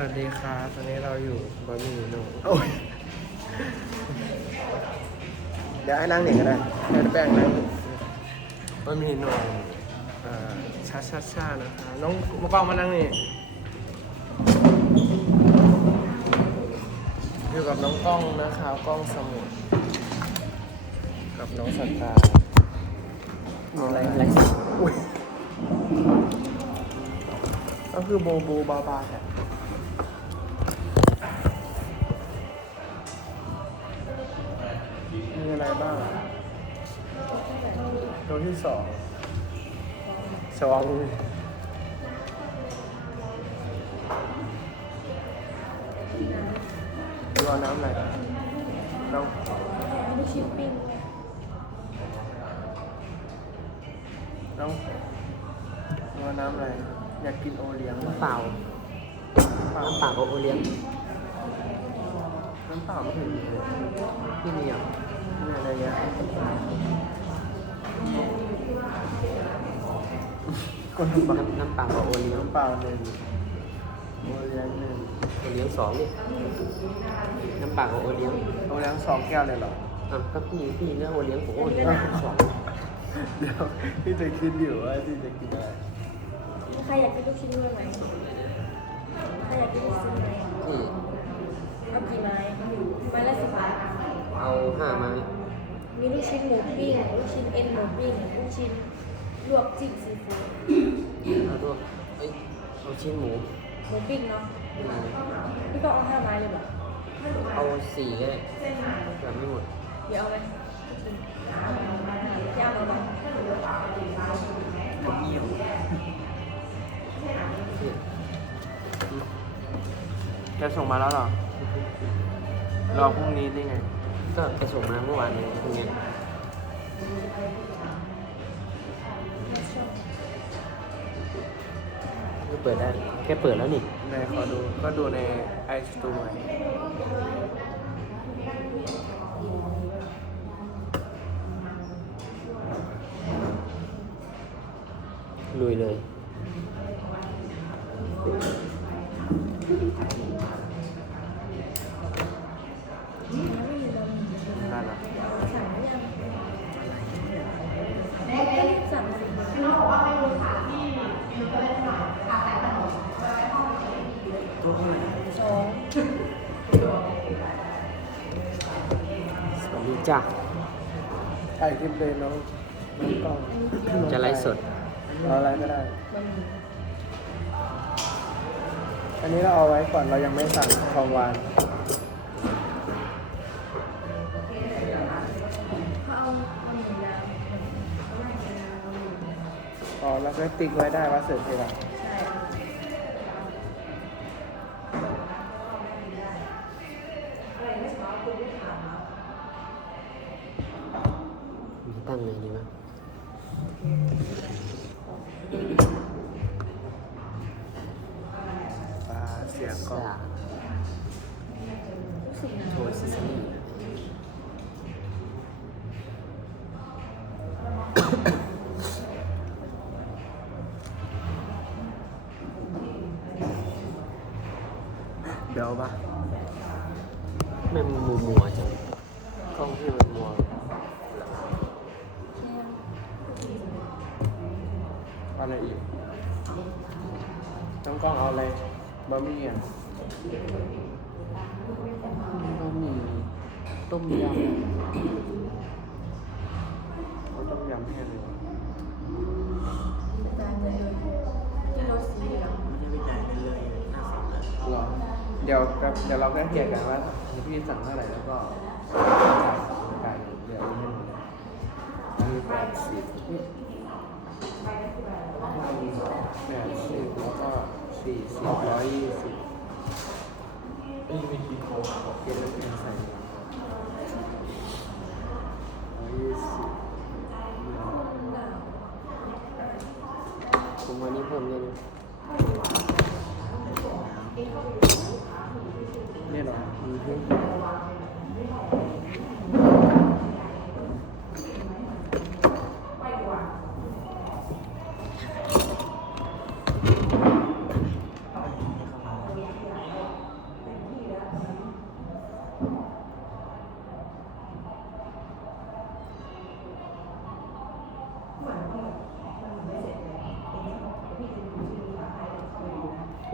วัสดีครับตอนนี้เราอยู่บะหมี่หนุ่มโอ้ยเดี๋ยวให้นั่งหนึ่งก็ได้ให้แป้งนั่งหนึ่งบะหมี่หนุ่มเอ่อชาชาชานะคะน้องมากล้องมานั่งนี่อยู่กับน้องกล้องนะครับกล้องสมุทรกับน้องสตาร์น้องอะไรไรสักอุ้ยก็คือโบโบบาบาแหละ ตัวที่สองสองรอน้ำอะไรน้องลูกชิ้นปิ้งน้องรอน้ำอะไร อยากกินโอเลี้ยงเปล่าเปล่าน้ำเปล่ากับโอเลี้ยงน้ำเปล่าไม่ถึงเลยที่มีอะมีอะไรเงี้ย คนน้ำเปล่าน้ำน้ำเปล่ากับโอเลี้ยงน้ำเปล่าหนึ่งโอเลี้ยงหนึ่งโอเลี้ยงสองนี่น้ำเปล่ากับโอเลี้ยงโอเลี้ยงสองแก้วเลยเหรออะก็พี่พี่เนื้อโอเลี้ยงผมโอเลี้ยงสองเดี๋ยวพี่จะคิดอยู่ว่าพี่จะกินอะไรใครอยากกินลูกชิ้นด้วยไหมใครอยากกินลูกชิ้นไหมนี่เอากี่ไม้ไม้ละสิบบาทเอาห้าไม้ มีลูกชิ้นหมูปิ้งลูกชิ้นเอ็นหมูปิ้งลูกชิ้นลวกจิ้มซีฟู้ดเอาด้วเอ้ยเอาชิ้นหมู หมูปิ้งเนาะพี่ก็เอาห้าไม้เลยเหรอเอาสี่ก็ได้แบบไม่หมดเดี๋ยวเอาไหมพี่เอามาบ้างเยี่ยมนี่แกส่งมาแล้วเหรอรอพรุ่งนี้ได้ไง ก็ไปส่งมาเมื่อวานนี้พรุ่งนี้ก็เปิดได้ แค่เปิดแล้วนี่ในขอดูก็ดูในไอสตูไลุยเลย ไม่มีบะหมี่ ได้ละ สั่งหรือยังสั่งสิสอง ส วัสดีจ้ะถ่ายคลิปเลยน้องน้องกล้องจะไลฟ์สดเอาอะไรก็ได้บะหมี่อันนี้เราเอาไว้ก่อนเรายังไม่สั่งของหวานเขาเอาบะหมี่ยาวอ๋อแล้วก็ติ๊กไว้ได้ว่าเสิร์ฟที่ไหนใช่ตั้ง สียงกล้องจ้ะรู้สึกนะโชว์ซิซี่เดี๋ยวปะแม่งมัวมัวๆจังกล้องพี่มันมัวเอาอะไรอีกน้องกล้องเอาอะไร บะหมี่อะบะหมี่ต้มยำเอาต้มยำแค่เลยวะจานเงินเลยกินโรสีเหลืองเหรอเดี๋ยวก็เดี๋ยวเราก็เคลียร์กันว่าพี่สั่งเท่าไหร่แล้วก็จ่ายเดี๋ยวเอาให้หมดเลยอันนี้แปดสิบแปดสิบแล้วก็ สี่สิบร้อยยี่สิบเอ้ยม่คิดโค้กเก็บแล้วเป็นใส่ร้อยยี่สิบผมวันนี้เพิ่มเลยนะเนี่ยหรออือฮึ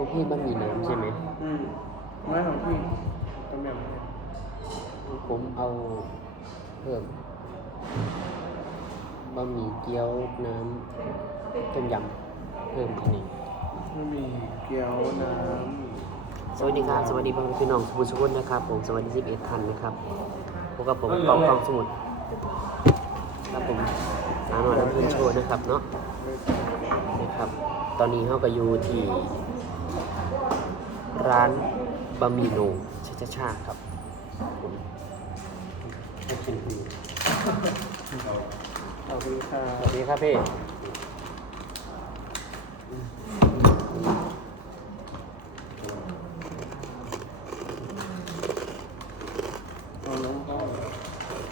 พวกพี่บะหมี่น้ำใช่ไหมอืมไม่ของพี่ต้มยำผมเอาเพิ่มบะหมี่เกี๊ยวน้ำต้มยำเพิ่มอันนี้ไม่มีเกี๊ยวน้สวัสดีครับสวัสดีพ่อแม่พี่น้องสมุทรสกุลนะครับ ผมสวัสดี11ท่านนะครับพบกับผมกองกองสมุทรครับผมสาวหน่อยน้ำพื้นโชว์นะครับเนาะำนะครับ ตอนนี้เราก็อยู่ที่ ร้านบะหมี่โหนงชาชาชาครับผมให้กินฟรีขอบคุณค่ะสวัสดีครับพี่เอาน้องก็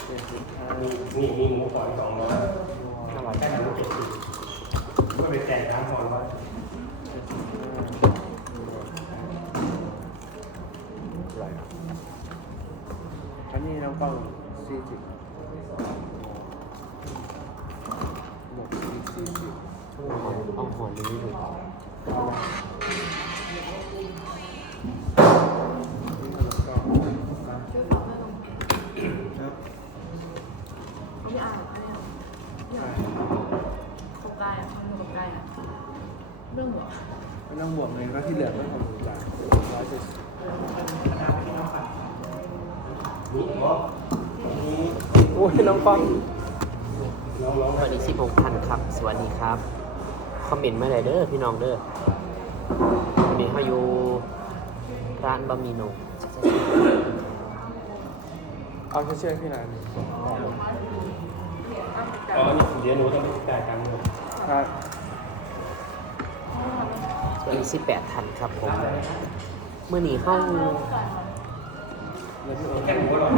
เจ็ดสิบห้ามีมีมีหมูก่อนสองร้อยอร่อยแค่นั้นเจ็ดสิบก็ไปแจกร้านก่อนว่า อร่อยครับอันนี้น้องกล้องสี่สิบหมดอีกสี่สิบเอาหอนเอาหอนนี้ดูนี่ขนมกล้องช่วยบอกให้ลงครับพี่อานพี่อ่านครบได้อะทำครบได้อะเรื่องหัว ไม่ต้องห่วงเลยก็ที่เหลือก็ของหนูจ้ะร้อยเจ็ดสิบ โอ้ยน้องกล้องลองลองสวัสดี16ท่านครับ สวัสดีครับ คอมเมนต์มาได้เด้อพี่น้องเด้อวันนี้เราอยู่ร้านบะหมี่โหนงเอาเชื่อพี่หน่อยหนึ่งอ๋อเดี๋ยวหนูต้องไปจ่ายตังค์เลยครับสวัสดี18ท่านครับผมเมื่อนี้เข้า แค่หมูก็หรอ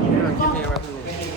กินนี่เรากินนี่ไว้พรุ่น